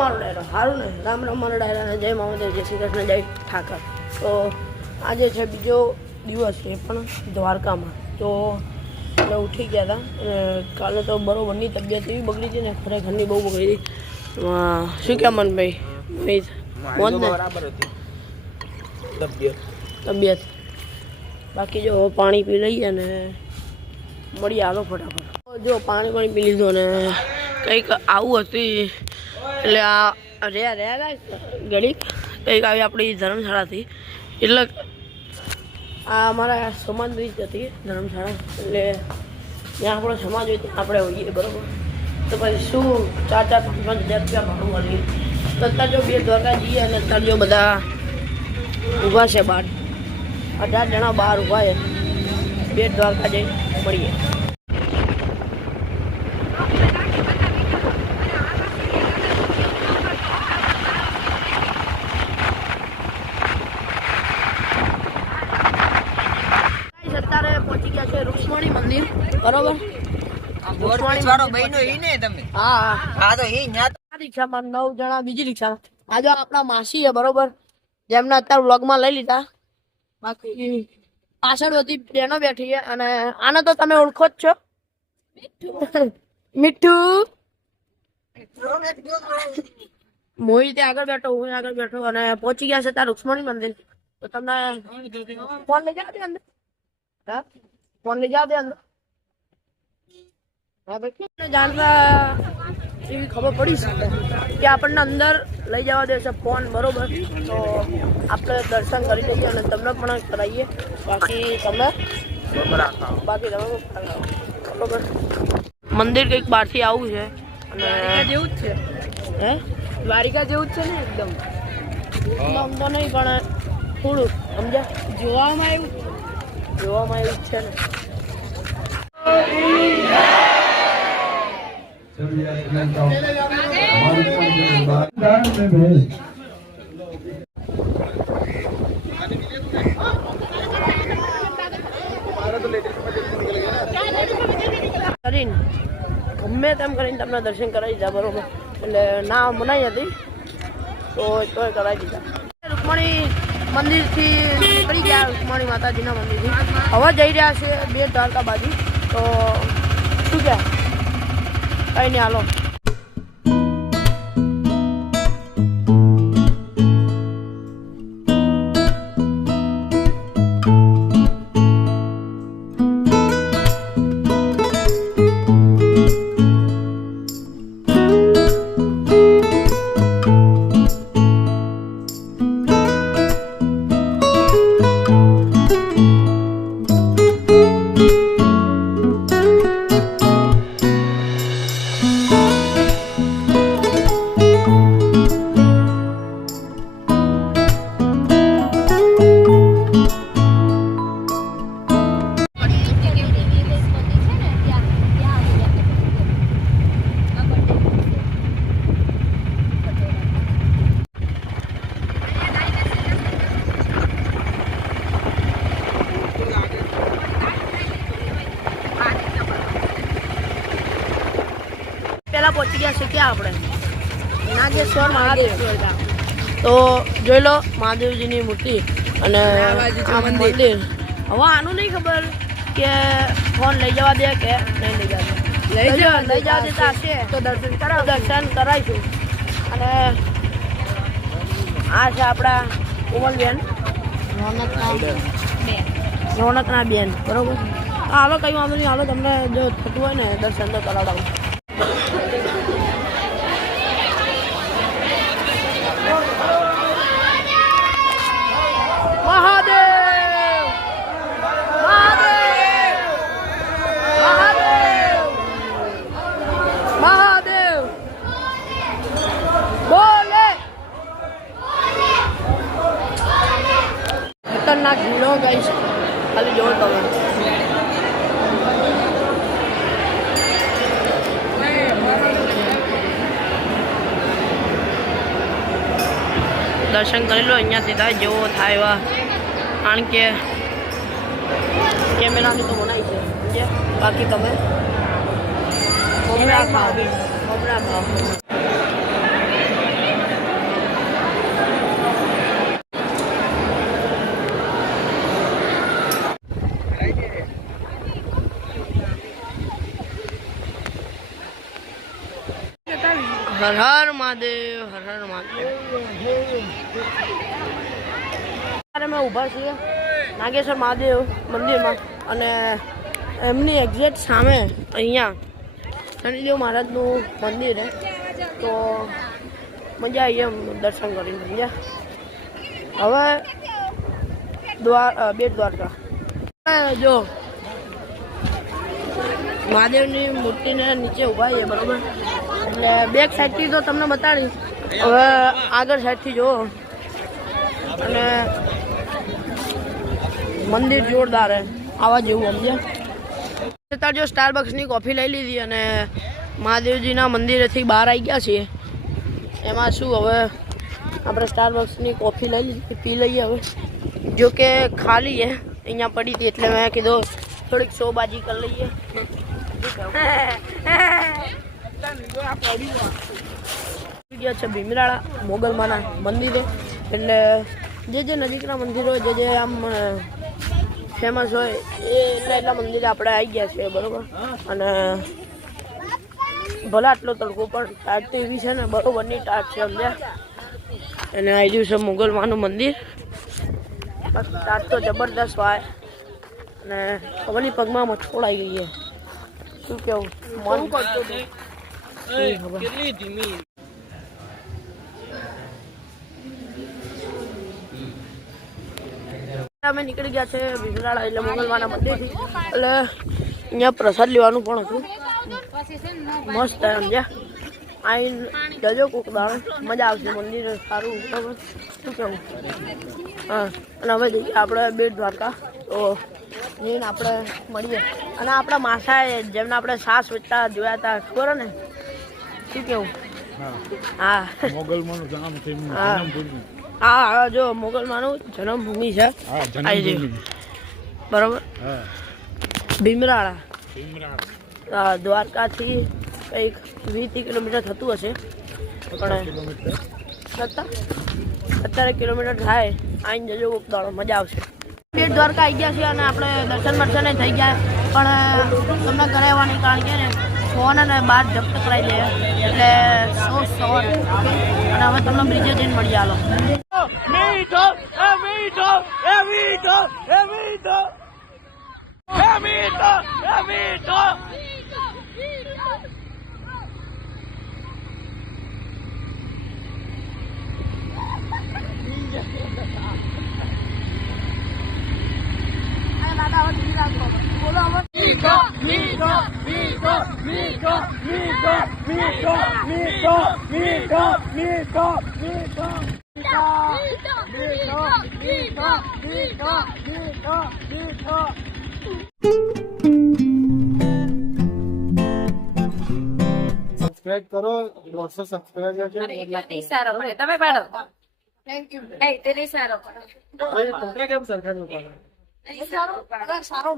મારો ડાયરો સારું ને. રામ રામ મારો ડાયરાને જય મામદેવ જય શ્રી કૃષ્ણ જય ઠાકર. તો આજે છે બીજો દિવસ એ પણ દ્વારકામાં. તો એટલે ઉઠી ગયા હતા અને કાલે તો બરોબરની તબિયત એવી બગડી હતી ને ખરેખરની બહુ બગડી હતી. શું કે મનભાઈ મોહન બરાબર હતી. તબિયત. તબિયત. બાકી જો પાણી પી લઈએ અને મળીએ હાલો ફટાફટ. જો પાણી પાણી પી લીધું ને કંઈક આવું હતી એટલે આ રહ્યા રહ્યા ઘડી કંઈક આવી આપણી ધર્મશાળાથી. એટલે આ અમારા સમાજ જ હતી ધર્મશાળા. એટલે જ્યાં આપણો સમાજ હોય ત્યાં આપણે હોઈએ, બરાબર? તો પછી શું ચાર ચાર પાંચ પાંચ હજાર રૂપિયા ભાડું વાળીએ તો અત્યારે જો બે દ્વારકા જઈએ અને અત્યારે જો બધા ઊભા છે બહાર. અઢાર જણા બહાર ઊભા છે. બે દ્વારકા જઈ મળીએ Guys, અત્યારે પહોંચી ગયા છે રૂક્ષ્મણી મંદિર બરોબર રૂક્ષ્મણી વાળો મંદિર બહેનો ઈ ને તમે હા હા હા તો ઈ આ રિક્ષામાં નવ જણા બીજી રિક્ષા આજે આપણા માસી છે બરોબર? જેમને અત્યારે વ્લોગમાં લઈ લીધા. બાકી પાછળ બધી બહેનો બેઠી છે અને આને તો તમે ઓળખો જ છો. મીઠું. મોહિત આગળ બેઠો હું આગળ બેઠો અને પહોંચી ગયા છે ત્યાં રૂક્ષ્મણી મંદિર. તો તમને ફોન લઈ જાવ અંદર. હા? ફોન લઈ જાવ અંદર? હા ભાઈ તમને જાણતા એવી ખબર પડી શકે કે આપણને અંદર લઈ જવા દેશે ફોન બરોબર? તો આપણે દર્શન કરી લઈએ અને તમને પણ કરાવીએ. બાકી તમે બાકી તમે બરોબર? મંદિર કંઈક બહારથી આવું છે. અને જેવું જ છે. હે? દ્વારિકા જેવું જ છે ને એકદમ. આમ તો નહીં પણ થોડું સમજ્યા? જોવામાં એવું જોવામાં એવું છે ને. કરીને, ગમે તેમ કરીને તમને દર્શન કરાવી દીધા, બરોબર. એટલે ના મનાઈ હતી. તો તોય કરાવી દીધા. રૂકમણી મંદિરથી નીકળી ગયા રૂકમણી માતાજીના મંદિરથી. હવે જઈ રહ્યા છે બે દ્વારકા બાજુ. તો શું કહે કંઈ નહીં, હાલો. પહેલા પહોંચી ગયા છે ક્યાં આપણે. નાગેશ્વર મહાદેવ. તો જોઈ લો મહાદેવજીની મૂર્તિ અને મંદિર. હવે આનું નહીં ખબર કે ફોન લઈ જવા દે કે નહીં લઈ જવા લઈ જવા લઈ જવા દેતા હશે. તો દર્શન કરાવ દર્શન કરાવીશું. અને આ છે આપણા કોમલબેન રોનકના બેન. બરોબર? આવે કઈ વાંધો નહીં. આવે તમને જો થતું હોય ને દર્શન તો કરાવડાવું. દર્શન કરી લો અહીંયાથી થાય જેવો થાય એવા. કારણ કે કેમેરાની તો મનાય છે બાકી તમે? મમરા ખાવ. મમરા ખાવ હર હર મહાદેવ હર હર મહાદેવ. અત્યારે અમે ઊભા છીએ નાગેશ્વર મહાદેવ મંદિરમાં અને એમની એક્ઝેક્ટ સામે અહીંયા શનિદેવ મહારાજનું મંદિર છે. તો મજા આવી એમ દર્શન કરીને, સમજ્યા? હવે દ્વાર બેટ દ્વારકા. જો મહાદેવની મૂર્તિને નીચે ઊભા છે બરાબર? એટલે બેક સાઈડથી તો તમને બતાવીશ હવે આગળ સાઈડથી જુઓ. અને મંદિર જોરદાર હે. આવા જેવું સમજે અત્યારે જો સ્ટારબક્સની કોફી લઈ લીધી અને મહાદેવજીના મંદિરેથી બહાર આવી ગયા છીએ. એમાં શું હવે આપણે સ્ટારબક્સની કોફી લઈ લીધી, પી લઈએ હવે. જો કે ખાલી હે, અહીંયા પડી હતી એટલે મેં કીધું થોડીક શોબાજી કરી લઈએ. ગયા છે ભીમરાળા મોગલમાના મંદિરે. એટલે જે જે નજીકના મંદિરો જે જે આમ ફેમસ હોય એ એટલા એટલા મંદિરે આપણે આવી ગયા છીએ બરોબર? અને ભલે આટલો તડકો પણ ટાટ તો એવી છે ને બરોબરની ટાટ છે સમજ્યા? અને આવી ગયું છે મોગલમાનું મંદિર. બસ ટાટ તો જબરદસ્ત હોય. અને ખબર પગમાં મચ્છોડ આવી ગઈ છે. શું કેવું? મન. કરતું. કેટલી ધીમી. અમે નીકળી ગયા છે વિસરાળા એટલે મંગલવાના મંદિરથી. એટલે અહીંયા પ્રસાદ લેવાનું પણ હતું. મસ્ત એમ જ્યાં આઈ જજો કોક દાડો. મજા આવશે મંદિર સારું બરાબર? શું કેવું? હા અને હવે જઈએ આપણે બેટ દ્વારકા. તો જઈને આપણે મળીએ. અને આપણા માસાએ જેમને આપણે સાસ વેચતા જોયા હતા ખબર ને? શું કેવું? હા. મોગલમાનું ગામ છે હા. જો મુગલ માનું મોગલમાનું જન્મભૂમિ. છે બરોબર? ભીમરાળા. આ દ્વારકાથી કંઈક વીસ કિલોમીટર થતું હશે. પણ અત્યારે કિલોમીટર થાય આઈને જજો દાડો મજા આવશે. બેટ દ્વારકા આવી ગયા છે અને આપણે દર્શન બર્શન થઈ ગયા. પણ તમને કરાવવાની કારણ કે ને ફોન અને બાર જપ્ત કરાવી દે એટલે સો સો. અને હવે તમને બ્રિજે જઈને મળી આલો. મીઠો એ મીઠો એ મીઠો એ મીઠો એ મીઠો એ મીઠો મીઠો મીઠો મીઠો મીઠો મીઠો મીઠો મીઠો મીઠો મીઠો મીઠો સબસ્ક્રાઇબ કરો દોઢસો સબસ્ક્રાઇબર છે નહીં સારો પડે. તમે પાડો. થેન્ક યુ એ તે નહીં સારો પડે. તમે કેમ સરખાનું પાડો. સારો સારો